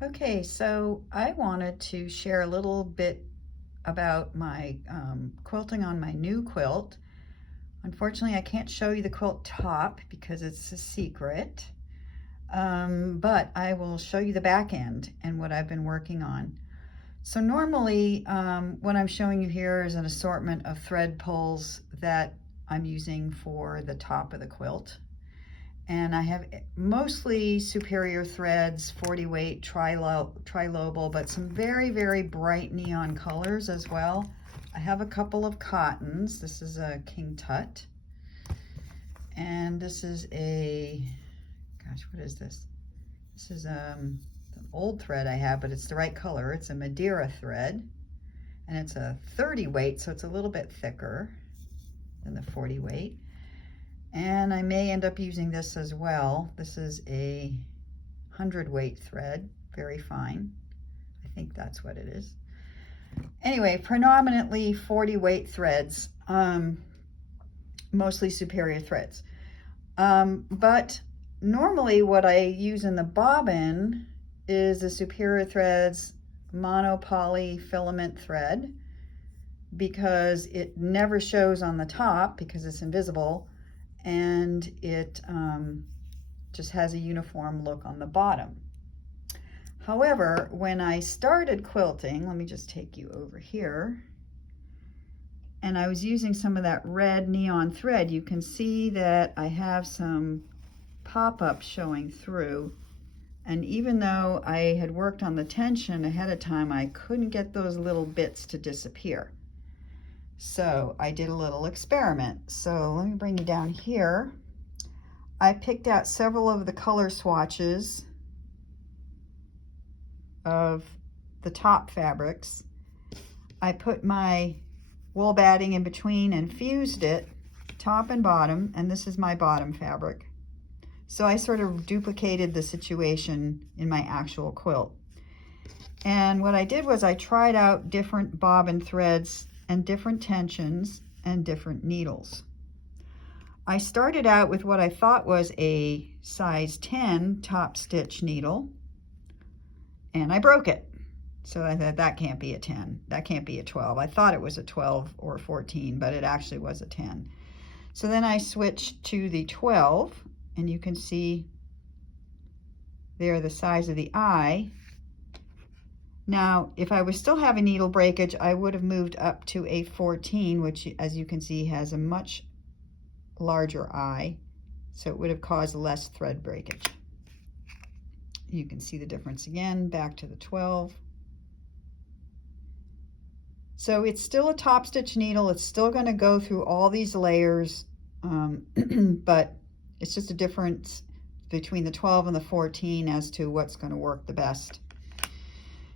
Okay, so I wanted to share a little bit about my quilting on my new quilt. Unfortunately, I can't show you the quilt top because it's a secret, but I will show you the back end and what I've been working on. So normally, what I'm showing you here is an assortment of thread pulls that I'm using for the top of the quilt. And I have mostly superior threads, 40 weight, trilobal, but some very, very bright neon colors as well. I have a couple of cottons. This is a King Tut. And this is a, gosh, what is this? This is an old thread I have, but it's the right color. It's a Madeira thread. And it's a 30 weight, so it's a little bit thicker than the 40 weight. And I may end up using this as well. This is a 100 weight thread, very fine. I think that's what it is. Anyway, predominantly 40 weight threads, mostly superior threads. But normally what I use in the bobbin is the superior threads monopoly filament thread, because it never shows on the top because it's invisible, and it just has a uniform look on the bottom. However, when I started quilting, let me just take you over here, and I was using some of that red neon thread, you can see that I have some pop-ups showing through, and even though I had worked on the tension ahead of time, I couldn't get those little bits to disappear. So I did a little experiment. So let me bring you down here. I picked out several of the color swatches of the top fabrics. I put my wool batting in between and fused it, top and bottom, and this is my bottom fabric. So I sort of duplicated the situation in my actual quilt. And what I did was I tried out different bobbin threads and different tensions and different needles. I started out with what I thought was a size 10 top stitch needle, and I broke it. So I thought, that can't be a 10, that can't be a 12. I thought it was a 12 or 14, but it actually was a 10. So then I switched to the 12, and you can see there the size of the eye. Now, if I was still having needle breakage, I would have moved up to a 14, which, as you can see, has a much larger eye, so it would have caused less thread breakage. You can see the difference again, back to the 12. So it's still a top stitch needle. It's still going to go through all these layers, but it's just a difference between the 12 and the 14 as to what's going to work the best.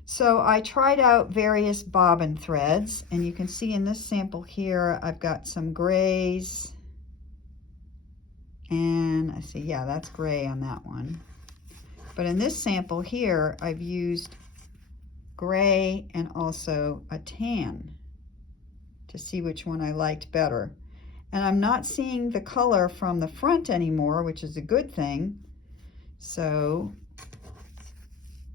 So I tried out various bobbin threads, and you can see in this sample here, I've got some grays, and I see, yeah, that's gray on that one. But in this sample here, I've used gray and also a tan to see which one I liked better. And I'm not seeing the color from the front anymore, which is a good thing. So,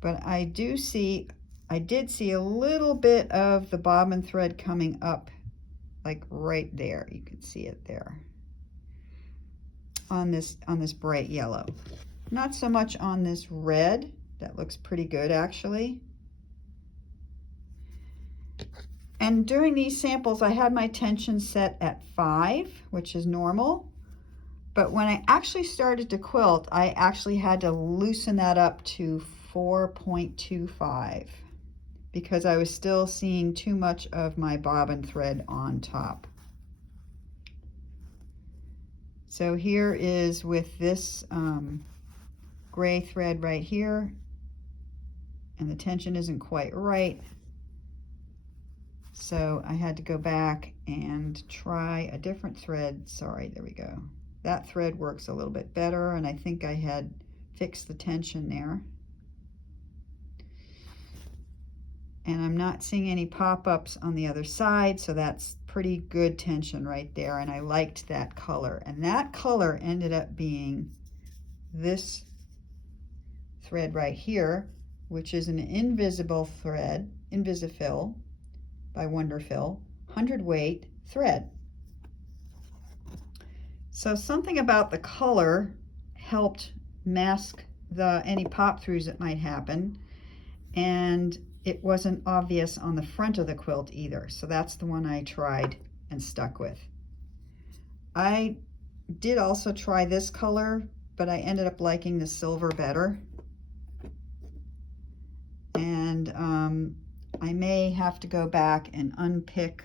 but I did see a little bit of the bobbin thread coming up, like right there. You can see it there on this bright yellow. Not so much on this red. That looks pretty good, actually. And during these samples, I had my tension set at 5, which is normal. But when I actually started to quilt, I actually had to loosen that up to 4.25 because I was still seeing too much of my bobbin thread on top. So here is with this gray thread right here, and the tension isn't quite right. So I had to go back and try a different thread. Sorry, there we go. That thread works a little bit better, and I think I had fixed the tension there. And I'm not seeing any pop-ups on the other side, so that's pretty good tension right there, and I liked that color. And that color ended up being this thread right here, which is an invisible thread, Invisifill by Wonderfill, 100-weight thread. So something about the color helped mask any pop-throughs that might happen, and it wasn't obvious on the front of the quilt either. So that's the one I tried and stuck with. I did also try this color, but I ended up liking the silver better. And I may have to go back and unpick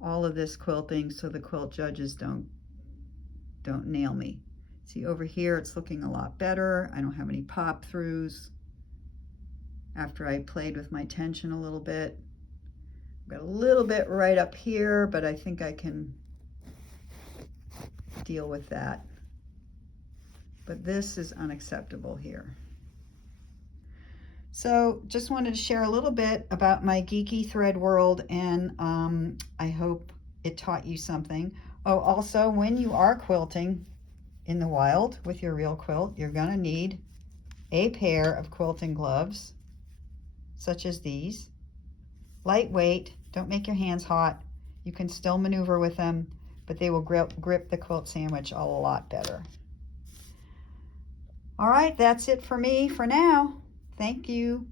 all of this quilting so the quilt judges don't nail me. See, over here it's looking a lot better. I don't have any pop throughs after I played with my tension a little bit. I've got a little bit right up here, but I think I can deal with that. But this is unacceptable here. So just wanted to share a little bit about my geeky thread world, and I hope it taught you something. Oh, also, when you are quilting in the wild with your real quilt, you're gonna need a pair of quilting gloves, such as these. Lightweight, don't make your hands hot. You can still maneuver with them, but they will grip the quilt sandwich a lot better. All right, that's it for me for now. Thank you.